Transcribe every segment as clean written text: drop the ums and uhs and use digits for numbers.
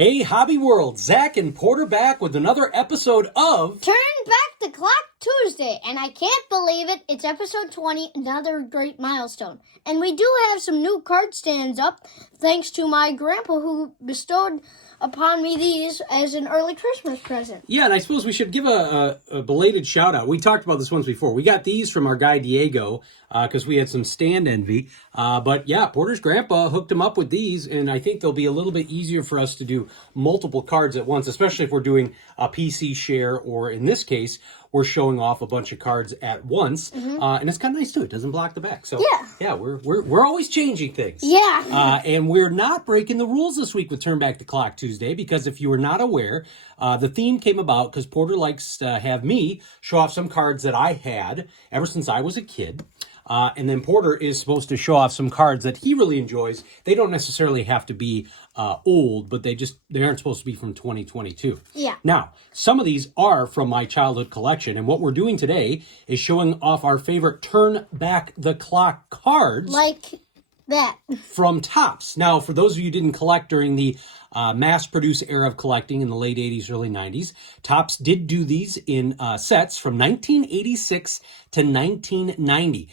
Hey, Hobby World, Zach and Porter back with another episode of Turn Back the Clock Tuesday, and I can't believe it. It's episode 20, another great milestone. And we do have some new card stands up, thanks to my grandpa who bestowed upon me these as an early Christmas present. Yeah, and I suppose we should give a belated shout out. We talked about this once before. We got these from our guy Diego because we had some stand envy. But yeah, Porter's grandpa hooked him up with these, and I think they'll be a little bit easier for us to do multiple cards at once, especially if we're doing a PC share, or in this case, we're showing off a bunch of cards at once. And it's kind of nice too. It doesn't block the back. So yeah, we're always changing things. Yeah. And we're not breaking the rules this week with Turn Back the Clock Tuesday, because if you were not aware, the theme came about because Porter likes to have me show off some cards that I had ever since I was a kid. And then Porter is supposed to show off some cards that he really enjoys. They don't necessarily have to be old, but they aren't supposed to be from 2022. Yeah. Now, some of these are from my childhood collection, and what we're doing today is showing off our favorite Turn Back the Clock cards. Like that. From Topps. Now, for those of you who didn't collect during the mass-produced era of collecting in the late 80s, early 90s, Topps did do these in sets from 1986 to 1990.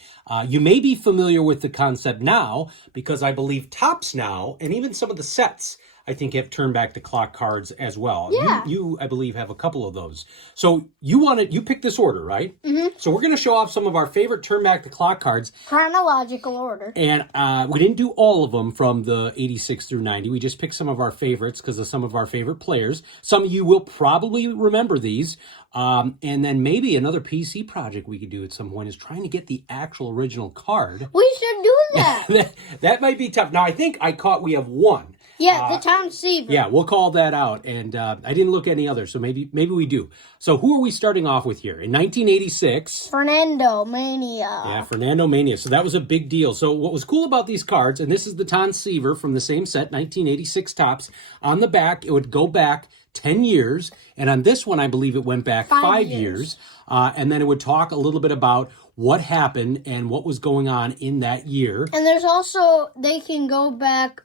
You may be familiar with the concept now because I believe Topps now, and even some of the sets, I think, have Turn Back the Clock cards as well. Yeah. You I believe, have a couple of those. So you picked this order, right? Mm-hmm. So we're going to show off some of our favorite Turn Back the Clock cards. Chronological order. And we didn't do all of them from the 86 through 90. We just picked some of our favorites because of some of our favorite players. Some of you will probably remember these. And then maybe another PC project we could do at some point is trying to get the actual original card. We should do that. That might be tough. Now, I think we have one. Yeah, the Tom Seaver. Yeah, we'll call that out. And I didn't look at any others, so maybe we do. So who are we starting off with here? In 1986... Fernando Mania. Yeah, Fernando Mania. So that was a big deal. So what was cool about these cards, and this is the Tom Seaver from the same set, 1986 Topps. On the back, it would go back 10 years. And on this one, I believe it went back 5 years. And then it would talk a little bit about what happened and what was going on in that year. And there's also, they can go back...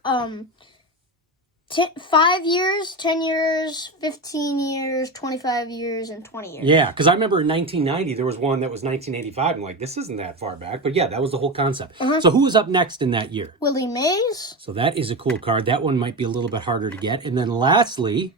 5 years, 10 years, 15 years, 25 years, and 20 years. Yeah, because I remember in 1990, there was one that was 1985. I'm like, this isn't that far back. But yeah, that was the whole concept. So who was up next in that year? Willie Mays. So that is a cool card. That one might be a little bit harder to get. And then lastly...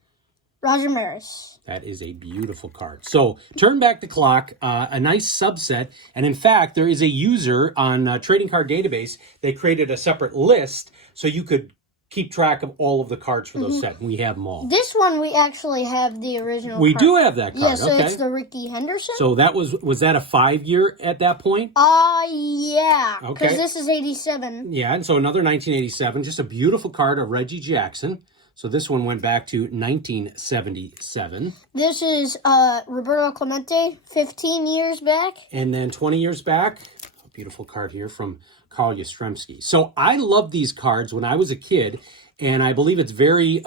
Roger Maris. That is a beautiful card. So Turn Back the Clock, a nice subset. And in fact, there is a user on Trading Card Database. They created a separate list so you could keep track of all of the cards for those sets. We have them all. This one, we actually have the original We card. do have that card, Yeah, so it's the Ricky Henderson. So that was that a 5-year at that point? Yeah. Okay. Because this is 87. Yeah, and so another 1987. Just a beautiful card of Reggie Jackson. So this one went back to 1977. This is Roberto Clemente, 15 years back. And then 20 years back, a beautiful card here from Carl Yastrzemski. So I loved these cards when I was a kid, and I believe it's very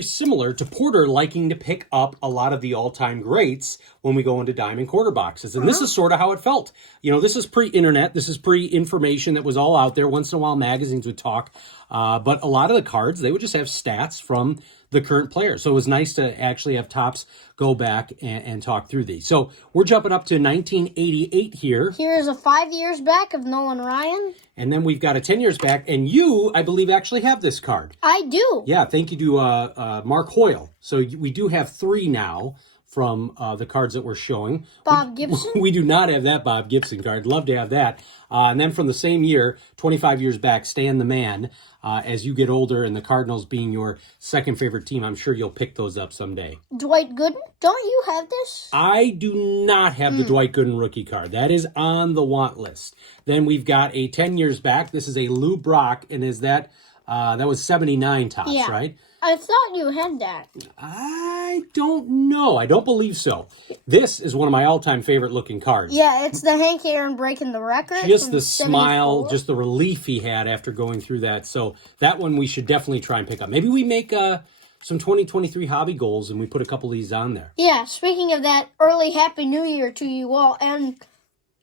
similar to Porter liking to pick up a lot of the all-time greats when we go into Diamond Quarter boxes. And this is sort of how it felt. You know, this is pre-internet. This is pre-information that was all out there. Once in a while, magazines would talk. But a lot of the cards, they would just have stats from the current player. So it was nice to actually have Topps go back and talk through these. So we're jumping up to 1988 here. Here's a 5 years back of Nolan Ryan. And then we've got a 10 years back. And you, I believe, actually have this card. I do. Yeah, thank you to Mark Hoyle. So we do have 3 now from the cards that we're showing. Bob Gibson? We do not have that Bob Gibson card. Love to have that. And then from the same year, 25 years back, Stan the Man. As you get older and the Cardinals being your second favorite team, I'm sure you'll pick those up someday. Dwight Gooden? Don't you have this? I do not have the Dwight Gooden rookie card. That is on the want list. Then we've got a 10 years back. This is a Lou Brock, and is that was 79 Topps, Yeah. right? I thought you had that. I don't know. I don't believe so. This is one of my all-time favorite looking cards. Yeah, it's the Hank Aaron breaking the record. Just the 74. smile, just the relief he had after going through that. So that one we should definitely try and pick up. Maybe we make some 2023 hobby goals and we put a couple of these on there. Yeah, speaking of that, early Happy New Year to you all. And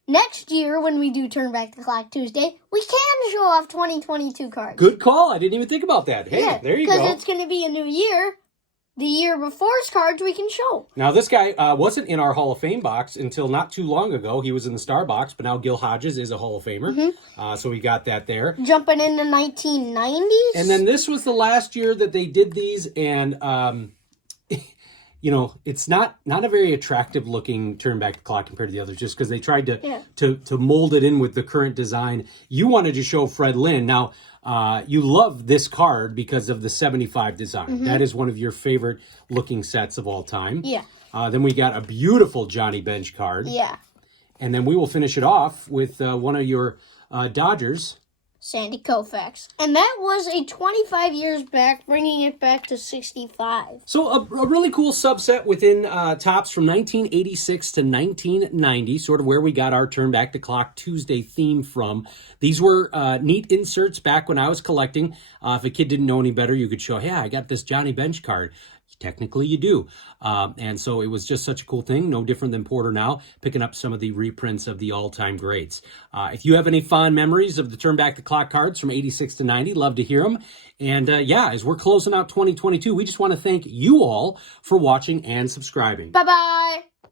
next year when we do Turn Back the Clock Tuesday, we can show off 2022 cards. Good call. I didn't even think about that. Hey, there you go. Because it's going to be a new year. The year before's cards we can show. Now, this guy wasn't in our Hall of Fame box until not too long ago. He was in the Star box, but now Gil Hodges is a Hall of Famer. So we got that there. Jumping into 1990s. And then this was the last year that they did these, and you know, it's not a very attractive looking Turn Back the Clock compared to the others, just because they tried to mold it in with the current design. You wanted to show Fred Lynn. Now, you love this card because of the 75 design. That is one of your favorite looking sets of all time. Yeah. Then we got a beautiful Johnny Bench card. Yeah. And then we will finish it off with one of your Dodgers. Sandy Koufax. And that was a 25 years back, bringing it back to 65. So a really cool subset within Topps from 1986 to 1990, sort of where we got our Turn Back the Clock Tuesday theme from. These were neat inserts back when I was collecting. If a kid didn't know any better, you could show, hey, I got this Johnny Bench card. Technically, you do. And so it was just such a cool thing, no different than Porter now, picking up some of the reprints of the all-time greats. If you have any fond memories of the Turn Back the Clock cards from 86 to 90, love to hear them. And yeah, as we're closing out 2022, we just want to thank you all for watching and subscribing. Bye-bye.